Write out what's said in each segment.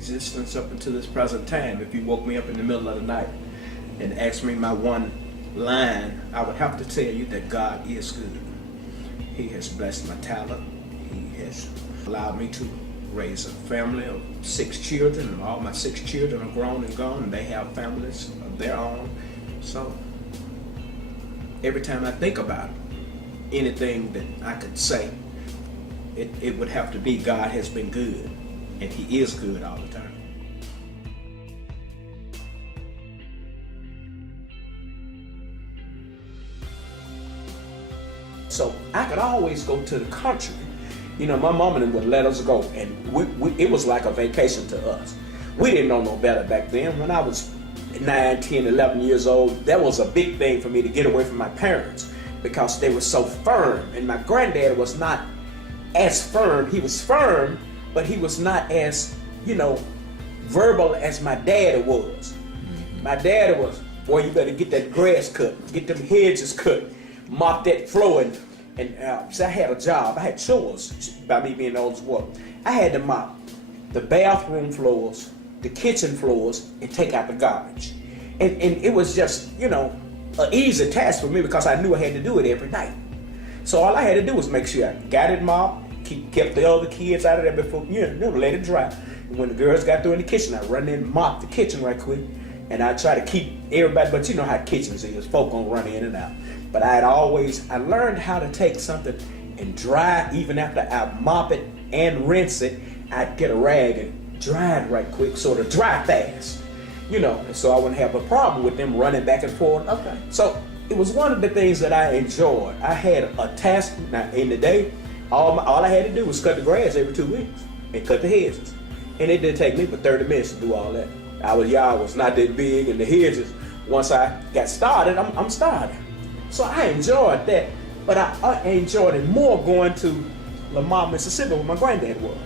existence up until this present time, if you woke me up in the middle of the night and asked me my one line, I would have to tell you that God is good. He has blessed my talent. He has allowed me to raise a family of 6 children, and all my 6 children are grown and gone, and they have families of their own. So every time I think about anything that I could say, it would have to be God has been good, and He is good all the time. So I could always go to the country. You know, my mom and them would let us go, and it was like a vacation to us. We didn't know no better back then. When I was 9, 10, 11 years old, that was a big thing for me to get away from my parents because they were so firm. And my granddad was not as firm. He was firm, but he was not as, verbal as my daddy was. My daddy was, boy, you better get that grass cut, get them hedges cut, mop that floor, and so I had a job. I had chores by me being old as well. I had to mop the bathroom floors, the kitchen floors, and take out the garbage. And it was just, an easy task for me because I knew I had to do it every night. So all I had to do was make sure I got it mopped, kept the other kids out of there before, let it dry. And when the girls got through in the kitchen, I run in and mop the kitchen right quick. And I try to keep everybody, but you know how kitchens is, folk gonna run in and out. But I learned how to take something and dry, even after I mop it and rinse it, I'd get a rag and dry it right quick, sort of dry fast, and so I wouldn't have a problem with them running back and forth. Okay. So it was one of the things that I enjoyed. I had a task, now in the day, all I had to do was cut the grass every 2 weeks and cut the hedges. And it didn't take me but 30 minutes to do all that. Our yard was not that big, and the hedges, once I got started, I'm started. So I enjoyed that, but I enjoyed it more going to Lamar, Mississippi, where my granddad was,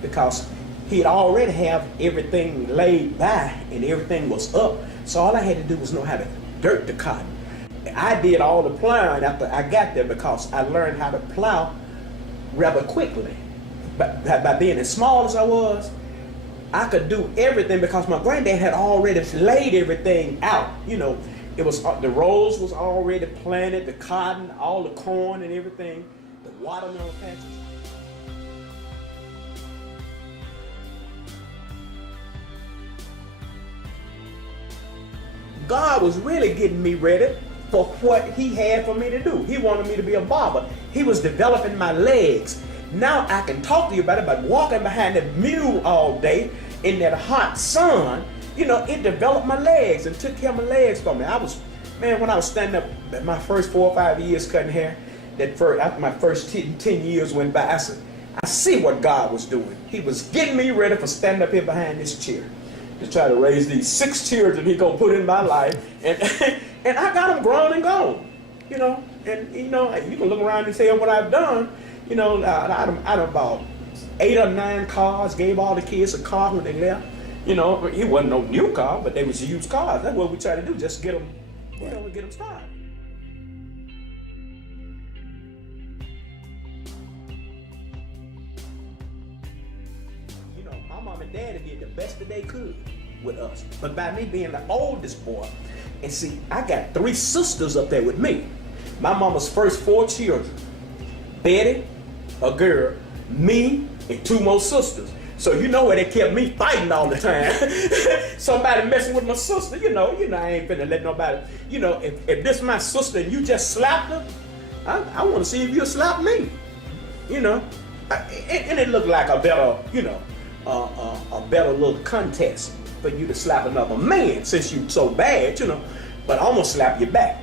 because he'd already have everything laid by and everything was up. So all I had to do was know how to dirt the cotton. I did all the plowing after I got there because I learned how to plow rather quickly. But by being as small as I was, I could do everything because my granddad had already laid everything out. It was the rows was already planted, the cotton, all the corn and everything, the watermelon patches. God was really getting me ready for what He had for me to do. He wanted me to be a barber. He was developing my legs. Now I can talk to you about it, but walking behind that mule all day in that hot sun, it developed my legs and took care of my legs for me. When I was standing up my first 4 or 5 years cutting hair, after my first 10 years went by, I said, I see what God was doing. He was getting me ready for standing up here behind this chair to try to raise these 6 children He gonna put in my life, and and I got them grown and gone, and you can look around and tell what I've done. I done bought 8 or 9 cars, gave all the kids a car when they left. It wasn't no new car, but they was used cars. That's what we try to do, just get them, get them started. My mom and daddy did the best that they could with us. But by me being the oldest boy, and see, I got 3 sisters up there with me. My mama's first 4 children, Betty, a girl, me, and 2 more sisters. So where they kept me fighting all the time. Somebody messing with my sister, I ain't finna let nobody, if this my sister and you just slapped her, I want to see if you'll slap me, and it looked like a better, a better little contest for you to slap another man since you so bad, but I'm gonna slap you back.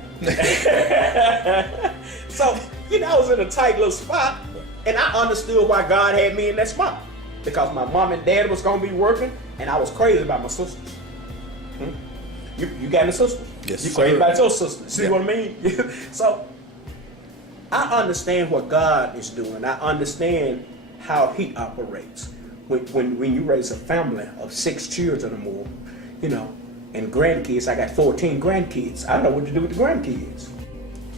So, I was in a tight little spot, and I understood why God had me in that spot. Because my mom and dad was gonna be working, and I was crazy about my sisters. You got any sisters? Yes, you crazy about your sisters. See what I mean? So I understand what God is doing. I understand how He operates. When you raise a family of 6 children or more, and grandkids, I got 14 grandkids. I know what to do with the grandkids.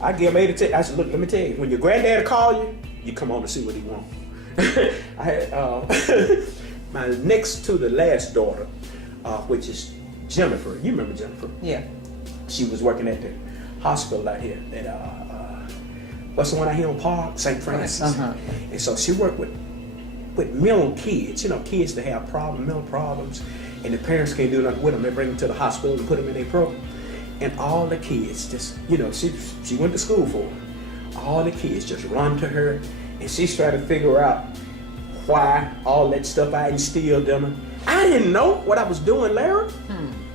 I give them 8 to 10. I said, look, let me tell you, when your granddad call you, you come on to see what he wants. I had my next to the last daughter, which is Jennifer. You remember Jennifer? Yeah. She was working at the hospital out here at what's the one out here on Park, St. Francis. And so she worked with mental kids, kids that have mental problems, and the parents can't do nothing with them. They bring them to the hospital and put them in their program. And all the kids just, she went to school for them. All the kids just run to her, and she's trying to figure out why all that stuff I instilled them. I didn't know what I was doing, Larry.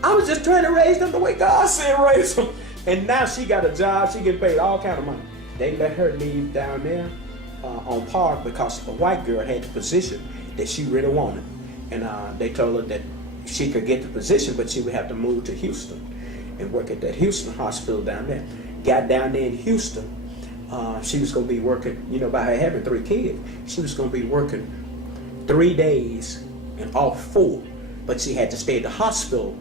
I was just trying to raise them the way God said raise them. And now she got a job, she getting paid all kind of money. They let her leave down there on Park because a white girl had the position that she really wanted. And they told her that she could get the position, but she would have to move to Houston and work at that Houston hospital down there. Got down there in Houston, she was going to be working, by her having 3 kids, she was going to be working 3 days and off 4. But she had to stay at the hospital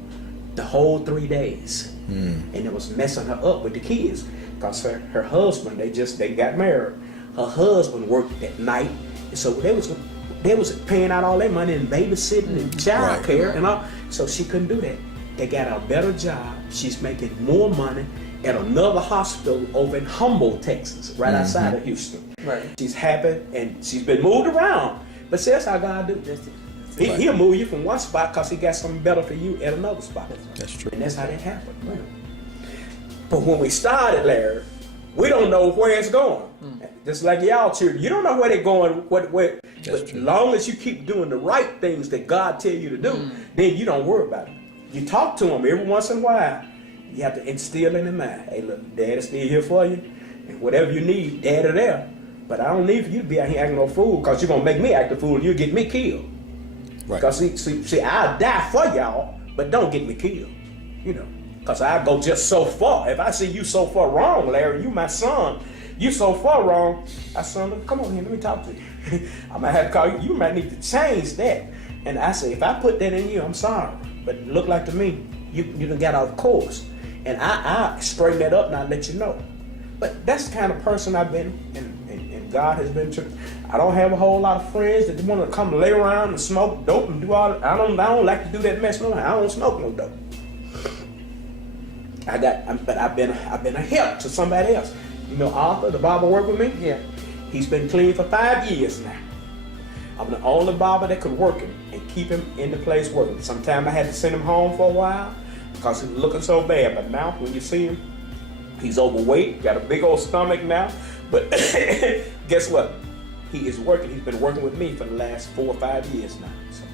the whole 3 days. And it was messing her up with the kids because her husband, they got married. Her husband worked at night, and so they was paying out all their money in babysitting and child care and all. So she couldn't do that. They got a better job. She's making more money at another hospital over in Humboldt, Texas, right outside of Houston. Right. She's happy, and she's been moved around. But see, that's how God do. He'll move you from one spot because he got something better for you at another spot. That's true. And that's how that happened. Right. But when we started, Larry, we don't know where it's going. Just like y'all children, you don't know where they're going. But as long as you keep doing the right things that God tell you to do, then you don't worry about it. You talk to them every once in a while. You have to instill in their mind, hey, look, Daddy's still here for you, and whatever you need, Daddy there. But I don't need for you to be out here acting no fool, because you're going to make me act a fool and you'll get me killed. Right. Because see, I'll die for y'all, but don't get me killed. Because I go just so far. If I see you so far wrong, Larry, you my son, you so far wrong, I son, come on here, let me talk to you. I might have to call you. You might need to change that. And I say, if I put that in you, I'm sorry. But it look like to me, you done got off course. And I straighten that up and I let you know. But that's the kind of person I've been, and God has been to. I don't have a whole lot of friends that want to come lay around and smoke dope and do all that. I don't like to do that mess no more. I don't smoke no dope. But I've been a help to somebody else. Arthur, the barber work with me? Yeah. He's been clean for 5 years now. I'm the only barber that could work him and keep him in the place working. Sometimes I had to send him home for a while because he was looking so bad. But now, when you see him, he's overweight, got a big old stomach now. But guess what? He is working. He's been working with me for the last 4 or 5 years now. So.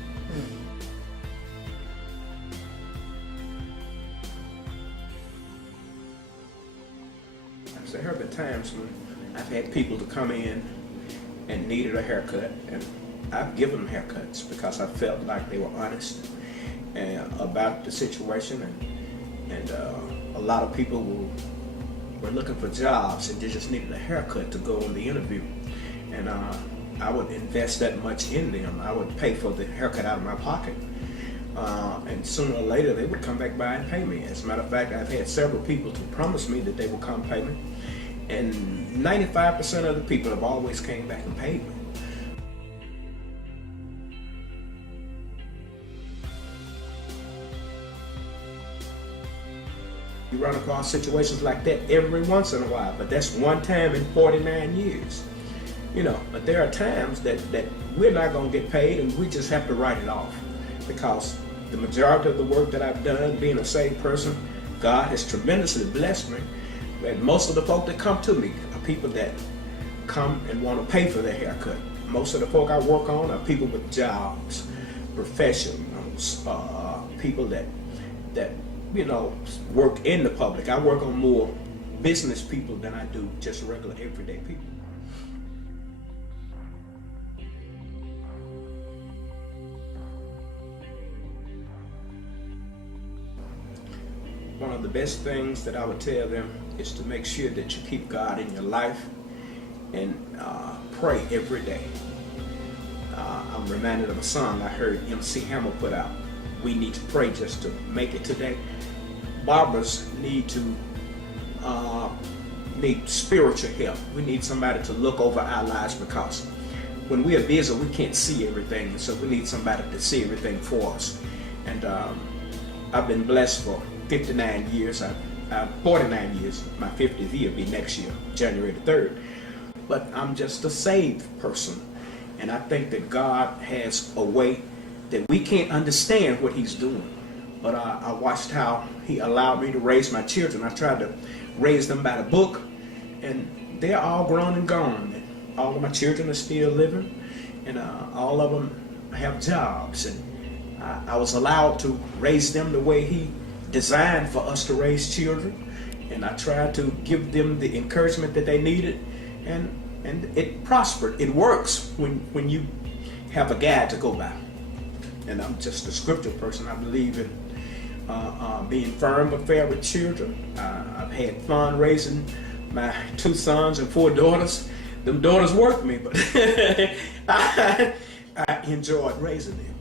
There have been times when I've had people to come in and needed a haircut, and I've given them haircuts because I felt like they were honest about the situation, and a lot of people were looking for jobs and they just needed a haircut to go on the interview, and I would invest that much in them. I would pay for the haircut out of my pocket, and sooner or later they would come back by and pay me. As a matter of fact, I've had several people to promise me that they will come pay me, and 95% of the people have always came back and paid me. You run across situations like that every once in a while, but that's one time in 49 years. But there are times that we're not going to get paid, and we just have to write it off, because the majority of the work that I've done, being a saved person, God has tremendously blessed me. And most of the folk that come to me are people that come and want to pay for their haircut. Most of the folk I work on are people with jobs, professionals, people that work in the public. I work on more business people than I do just regular everyday people. One of the best things that I would tell them is to make sure that you keep God in your life and pray every day. I'm reminded of a song I heard MC Hammer put out. We need to pray just to make it today. Barbers need spiritual help. We need somebody to look over our lives, because when we are busy, we can't see everything, so we need somebody to see everything for us. And I've been blessed for 59 years. 49 years. My 50th year will be next year, January the 3rd. But I'm just a saved person. And I think that God has a way that we can't understand what He's doing. But I watched how He allowed me to raise my children. I tried to raise them by the book, and they're all grown and gone. And all of my children are still living, and all of them have jobs. And I was allowed to raise them the way He designed for us to raise children. And I tried to give them the encouragement that they needed. And it prospered. It works when you have a guide to go by. And I'm just a scripture person. I believe in being firm but fair with children. I've had fun raising my 2 sons and 4 daughters. Them daughters worked me, but I enjoyed raising them.